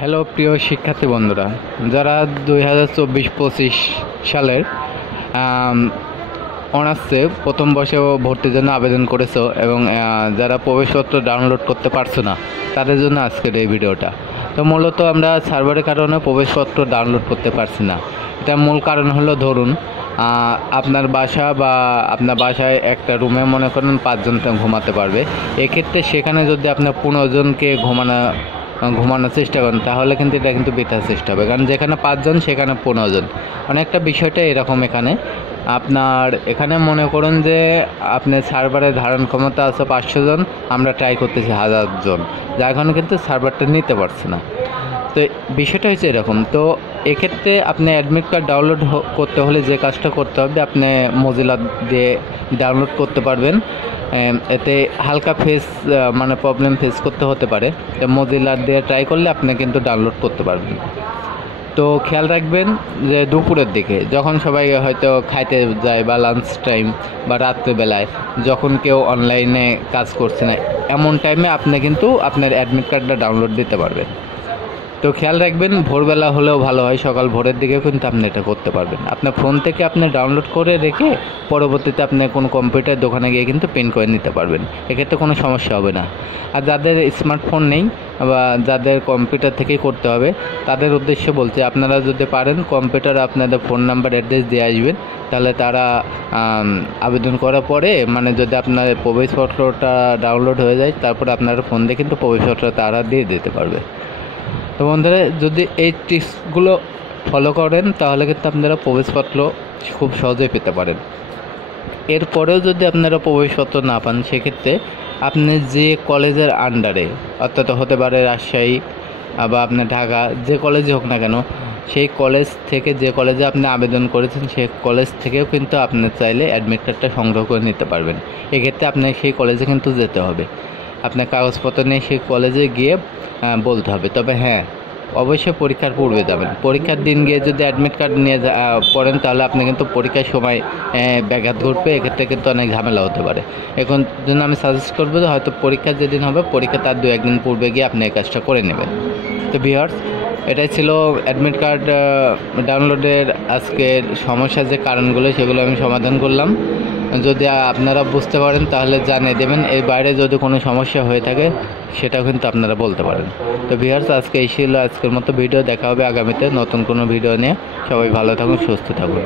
Hello প্রিয় শিক্ষার্থী বন্ধুরা, যারা 2024-25 সালের অনার্সে প্রথম বর্ষে ভর্তির জন্য আবেদন করেছো এবং যারা প্রবেশপত্র ডাউনলোড করতে পারছো না, তাদের জন্য আজকের এই ভিডিওটা। তো মূলত আমরা সার্ভারের কারণে প্রবেশপত্র ডাউনলোড করতে পারছি না। এটার মূল কারণ হলো, ধরুন আপনার বাসায় একটা রুমে মনে করেন 5 জন ঘুমাতে পারবে। এক্ষেত্রে সেখানে যদি আপনার 15 জনকে ঘুমানোর চেষ্টা করেন, তাহলে কিন্তু এটা কিন্তু বৃথা চেষ্টা হবে, কারণ যেখানে 5 জন সেখানে 15 জন। অনেকটা বিষয়টা এরকম। এখানে মনে করুন যে আপনার সার্ভারের ধারণ ক্ষমতা আছে 500 জন, আমরা ট্রাই করতেছি 1000 জন, যার কারণে কিন্তু সার্ভারটা নিতে পারছে না। তো বিষয়টা হচ্ছে এরকম। তো এক্ষেত্রে আপনি অ্যাডমিট কার্ড ডাউনলোড করতে হলে যে কাজটা করতে হবে, আপনি মজিলা দিয়ে ডাউনলোড করতে পারবেন। এতে হালকা প্রবলেম ফেস করতে হতে পারে। তো মজিলা দিয়ে ট্রাই করলে আপনি কিন্তু ডাউনলোড করতে পারবেন। তো খেয়াল রাখবেন যে দুপুরের দিকে যখন সবাই হয়তো খাইতে যায়, বা লাঞ্চ টাইম, বা রাত্রেবেলায় যখন কেউ অনলাইনে কাজ করছে না, এমন টাইমে আপনি কিন্তু আপনার অ্যাডমিট কার্ডটা ডাউনলোড দিতে পারবেন। তো খেয়াল রাখবেন, ভোরবেলা হলেও ভালো হয়, সকাল ভোরের দিকেও কিন্তু আপনি এটা করতে পারবেন। আপনার ফোন থেকে আপনি ডাউনলোড করে রেখে পরবর্তীতে আপনি কোনো কম্পিউটার দোকানে গিয়ে কিন্তু প্রিন্ট করে নিতে পারবেন। এক্ষেত্রে কোনো সমস্যা হবে না। আর যাদের স্মার্টফোন নেই বা যাদের কম্পিউটার থেকেই করতে হবে, তাদের উদ্দেশ্যে বলছি, আপনারা যদি পারেন কম্পিউটারে আপনাদের ফোন নাম্বার অ্যাড্রেস দিয়ে আসবেন, তাহলে তারা আবেদন করার পরে যদি আপনার প্রবেশপত্রটা ডাউনলোড হয়ে যায়, তারপরে আপনার ফোন দিয়ে কিন্তু প্রবেশপত্র তারা দিয়ে দিতে পারবে। তো বন্ধুরা, যদি এই টিপসগুলো ফলো করেন, তাহলে কিন্তু আপনারা প্রবেশপত্র খুব সহজেই পেতে পারেন। এরপরেও যদি আপনারা প্রবেশপত্র না পান, সেক্ষেত্রে আপনি যে কলেজের আন্ডারে, অর্থাৎ হতে পারে রাজশাহী বা আপনার ঢাকা, যে কলেজে হোক না কেন, সেই কলেজ থেকে, যে কলেজে আপনি আবেদন করেছেন সেই কলেজ থেকেও কিন্তু আপনি চাইলে অ্যাডমিট কার্ডটা সংগ্রহ করে নিতে পারবেন। এক্ষেত্রে আপনার সেই কলেজে কিন্তু যেতে হবে, আপনার কাগজপত্র নিয়ে সেই কলেজে গিয়ে বলতে হবে। তবে হ্যাঁ, অবশ্যই পরীক্ষার পূর্বে যাবেন। পরীক্ষার দিন গিয়ে যদি অ্যাডমিট কার্ড নিয়ে পড়েন, তাহলে আপনি কিন্তু পরীক্ষার সময় ব্যাঘাত ঘটবে। এক্ষেত্রে কিন্তু অনেক ঝামেলা হতে পারে। এখন জন্য আমি সাজেস্ট করবো যে হয়তো পরীক্ষার যেদিন হবে, পরীক্ষা তার 2-1 দিন পূর্বে গিয়ে আপনি এই কাজটা করে নেবেন। তো ভিউয়ার্স, এটাই ছিল অ্যাডমিট কার্ড ডাউনলোডের আজকের সমস্যার যে কারণগুলো, সেগুলো আমি সমাধান করলাম। যদি আপনারা বুঝতে পারেন তাহলে জানিয়ে দেবেন। এর বাইরে যদি কোনো সমস্যা হয়ে থাকে, সেটাও কিন্তু আপনারা বলতে পারেন। তো ভিউয়ার্স, আজকে এই ছিল আজকের মতো ভিডিও। দেখা হবে আগামীতে নতুন কোনো ভিডিও নিয়ে। সবাই ভালো থাকুন, সুস্থ থাকুন।